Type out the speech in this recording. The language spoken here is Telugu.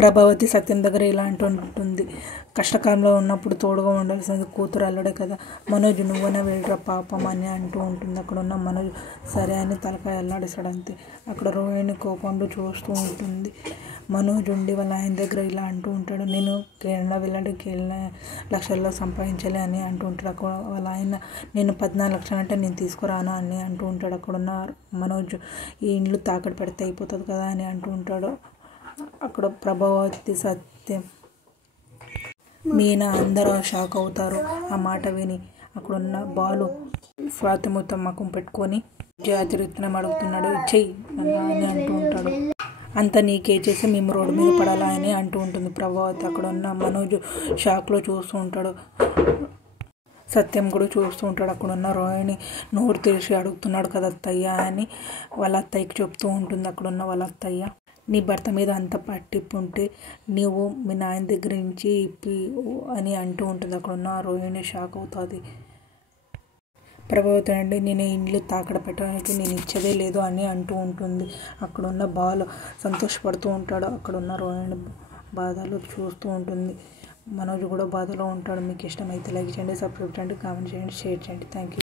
ప్రభావతి సత్యం దగ్గర ఇలా అంటుంటుంది. కష్టకాలంలో ఉన్నప్పుడు తోడుగా ఉండాల్సింది కూతురు అల్లుడే కదా, మనోజ్ నువ్వైనా వెళ్ళరా పాపం అని అంటూ ఉంటుంది. అక్కడున్న మనోజ్ సరే అని తలకాయ అల్లాడిస్తాడు అంతే. అక్కడ రోహిణి కోపంలో చూస్తూ ఉంటుంది. మనోజ్ ఉండి వాళ్ళ ఆయన దగ్గర ఇలా అంటూ ఉంటాడు. నేను కెనడా వెళ్ళడానికి లక్షల్లో సంపాదించాలి అని అంటూ ఉంటాడు. అక్కడ వాళ్ళ ఆయన నేను 14 లక్షలు అంటే నేను తీసుకురాను అని అంటూ ఉంటాడు. అక్కడున్న మనోజ్ ఈ ఇండ్లు తాకట్టు పెడితే అయిపోతుంది కదా అని అంటూ ఉంటాడు. అక్కడ ప్రభావతి సత్యం మీనా అందరూ షాక్ అవుతారు ఆ మాట విని. అక్కడున్న బాలు స్వాతి మొత్తం మకం పెట్టుకొని జాతిరిత్నం అడుగుతున్నాడు. చెయ్యి అని అంటూ ఉంటాడు. అంత నీకే చేసి మేము రోడ్డు మీద పడాలా అని అంటూ ఉంటుంది ప్రభావతి. అక్కడున్న మనోజ్ షాక్లో చూస్తూ ఉంటాడు. సత్యం కూడా చూస్తూ ఉంటాడు. అక్కడున్న రోహిణి నోరు తెరిచి అడుగుతున్నాడు కదా అత్తయ్య అని వాళ్ళ అత్తయ్యకి చెప్తూ ఉంటుంది. అక్కడున్న వాళ్ళ అత్తయ్య నీ భర్త మీద అంత పట్టింపు ఉంటే నీవు మీ నాయన దగ్గర నుంచి ఇప్పి అని అంటూ ఉంటుంది. అక్కడున్న రోహిణి షాక్ అవుతుంది. ప్రభావతి అండి నేను ఇండ్లు తాకడ పెట్టడానికి నేను ఇచ్చేదే లేదు అని అంటూ ఉంటుంది. అక్కడున్న బాలు సంతోషపడుతూ ఉంటాడు. అక్కడున్న రోహిణి బాధలు చూస్తూ ఉంటుంది. మనోజ్ కూడా బాధలో ఉంటాడు. మీకు ఇష్టమైతే లైక్ చేయండి, సబ్స్క్రైబ్ చేయండి, కామెంట్ చేయండి, షేర్ చేయండి. Thank you.